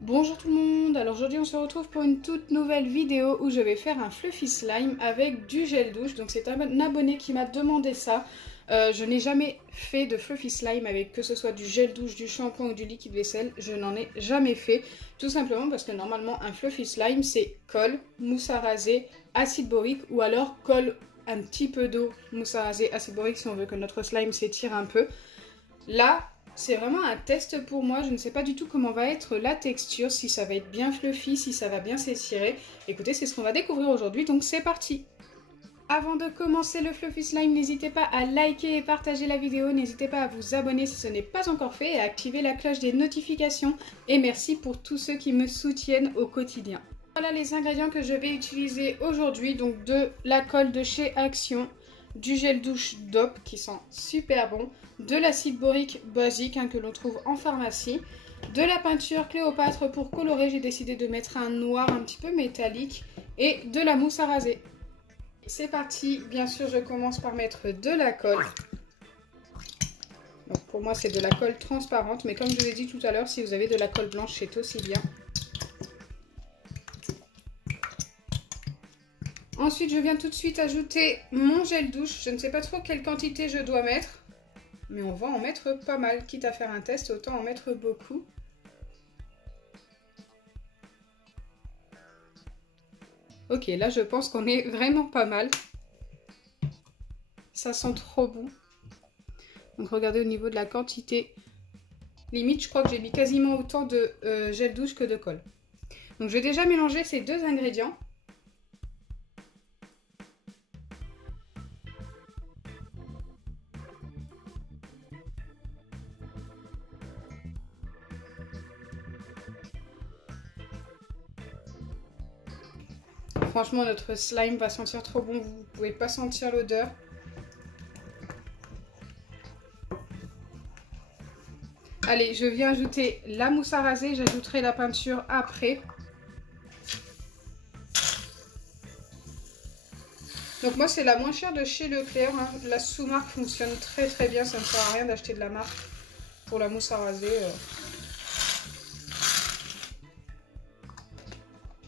Bonjour tout le monde, alors aujourd'hui on se retrouve pour une toute nouvelle vidéo où je vais faire un fluffy slime avec du gel douche. Donc c'est un abonné qui m'a demandé ça. Je n'ai jamais fait de fluffy slime avec que ce soit du gel douche, du shampoing ou du liquide vaisselle. Je n'en ai jamais fait, tout simplement parce que normalement un fluffy slime c'est colle, mousse à raser, acide borique ou alors colle, un petit peu d'eau, mousse à raser, acide borique si on veut que notre slime s'étire un peu. Là, c'est vraiment un test pour moi, je ne sais pas du tout comment va être la texture, si ça va être bien fluffy, si ça va bien s'étirer. Écoutez, c'est ce qu'on va découvrir aujourd'hui, donc c'est parti! Avant de commencer le fluffy slime, n'hésitez pas à liker et partager la vidéo, n'hésitez pas à vous abonner si ce n'est pas encore fait et à activer la cloche des notifications. Et merci pour tous ceux qui me soutiennent au quotidien. Voilà les ingrédients que je vais utiliser aujourd'hui, donc de la colle de chez Action, du gel douche DOP qui sent super bon, de l'acide borique basique que l'on trouve en pharmacie, de la peinture Cléopâtre pour colorer, j'ai décidé de mettre un noir un petit peu métallique et de la mousse à raser. C'est parti, bien sûr je commence par mettre de la colle. Donc pour moi c'est de la colle transparente, mais comme je vous ai dit tout à l'heure, si vous avez de la colle blanche c'est aussi bien. Ensuite, je viens tout de suite ajouter mon gel douche. Je ne sais pas trop quelle quantité je dois mettre, mais on va en mettre pas mal. Quitte à faire un test, autant en mettre beaucoup. Ok, là je pense qu'on est vraiment pas mal. Ça sent trop bon. Donc regardez au niveau de la quantité. Limite, je crois que j'ai mis quasiment autant de gel douche que de colle. Donc je vais déjà mélanger ces deux ingrédients. Franchement, notre slime va sentir trop bon, vous ne pouvez pas sentir l'odeur. Allez, je viens ajouter la mousse à raser, j'ajouterai la peinture après. Donc moi, c'est la moins chère de chez Leclerc. La sous-marque fonctionne très bien, ça ne sert à rien d'acheter de la marque pour la mousse à raser.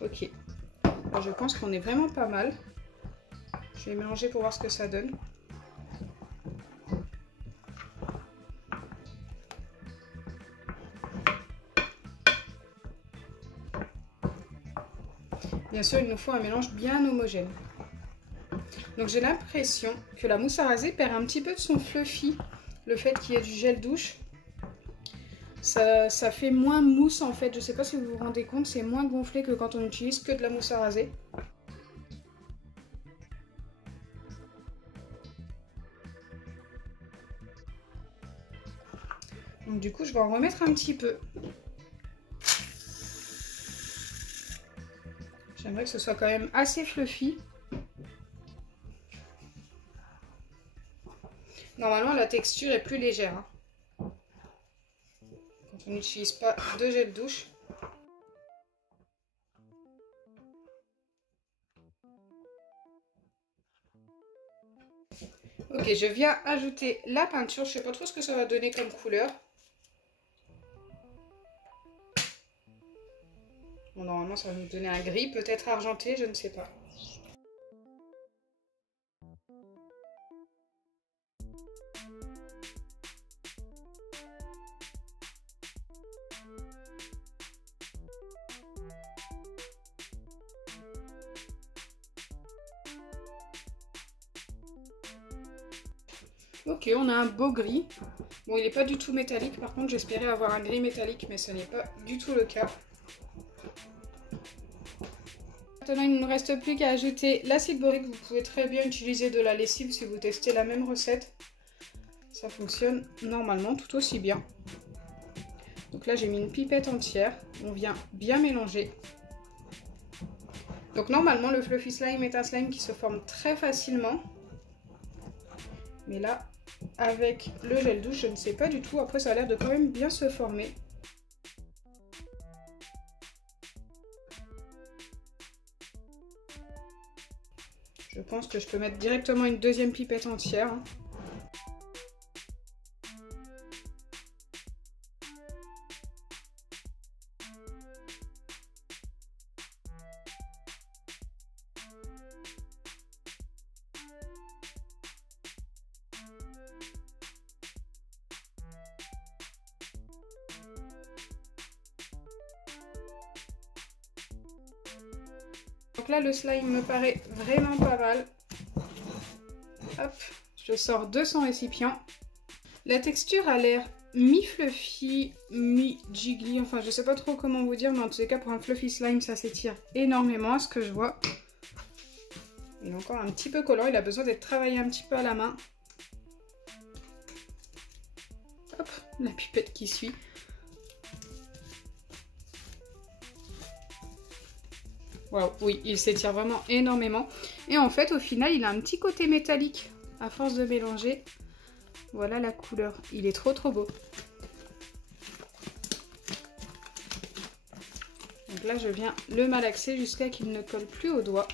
Ok. Là, je pense qu'on est vraiment pas mal. Je vais mélanger pour voir ce que ça donne. Bien sûr, il nous faut un mélange bien homogène. Donc j'ai l'impression que la mousse à raser perd un petit peu de son fluffy. Le fait qu'il y ait du gel douche. Ça fait moins mousse en fait. Je ne sais pas si vous vous rendez compte, c'est moins gonflé que quand on utilise que de la mousse à raser. Donc du coup, je vais en remettre un petit peu. J'aimerais que ce soit quand même assez fluffy. Normalement, la texture est plus légère. Quand on n'utilise pas de gel douche. Ok, je viens ajouter la peinture. Je ne sais pas trop ce que ça va donner comme couleur. Bon, normalement, ça va nous donner un gris, peut-être argenté, je ne sais pas. Ok, on a un beau gris. Bon, il n'est pas du tout métallique. Par contre, j'espérais avoir un gris métallique, mais ce n'est pas du tout le cas. Maintenant, il ne nous reste plus qu'à ajouter l'acide borique. Vous pouvez très bien utiliser de la lessive si vous testez la même recette. Ça fonctionne normalement tout aussi bien. Donc là, j'ai mis une pipette entière. On vient bien mélanger. Donc normalement, le fluffy slime est un slime qui se forme très facilement. Mais là, avec le gel douche, je ne sais pas du tout. Après, ça a l'air de quand même bien se former. Je pense que je peux mettre directement une deuxième pipette entière. Donc là, le slime me paraît vraiment pas mal. Hop, je sors 200 récipients. La texture a l'air mi-fluffy, mi-jiggly, enfin je sais pas trop comment vous dire, mais en tous les cas pour un fluffy slime ça s'étire énormément à ce que je vois. Il est encore un petit peu collant, il a besoin d'être travaillé un petit peu à la main. Hop, la pipette qui suit. Waouh, oui, il s'étire vraiment énormément. Et en fait, au final, il a un petit côté métallique à force de mélanger. Voilà la couleur. Il est trop beau. Donc là, je viens le malaxer jusqu'à qu'il ne colle plus au doigt.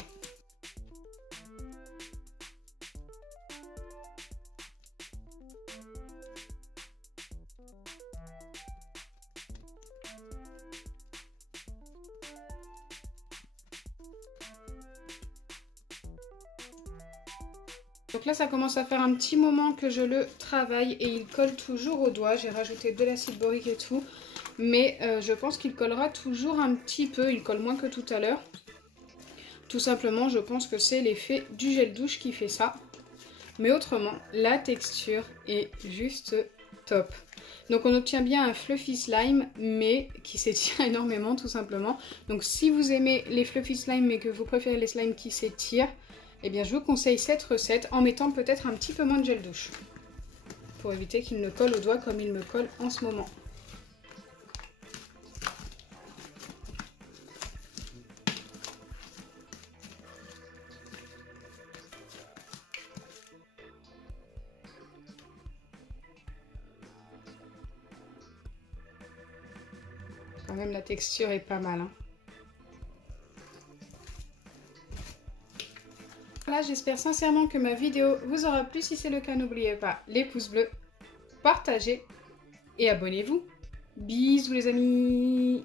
Donc là, ça commence à faire un petit moment que je le travaille et il colle toujours au doigt. J'ai rajouté de l'acide borique et tout, mais je pense qu'il collera toujours un petit peu. Il colle moins que tout à l'heure. Tout simplement, je pense que c'est l'effet du gel douche qui fait ça. Mais autrement, la texture est juste top. Donc on obtient bien un fluffy slime, mais qui s'étire énormément tout simplement. Donc si vous aimez les fluffy slime, mais que vous préférez les slimes qui s'étirent, eh bien je vous conseille cette recette en mettant peut-être un petit peu moins de gel douche. Pour éviter qu'il ne colle au doigt comme il me colle en ce moment. Quand même la texture est pas mal, hein. Voilà, j'espère sincèrement que ma vidéo vous aura plu. Si c'est le cas, n'oubliez pas les pouces bleus, partagez et abonnez-vous. Bisous les amis!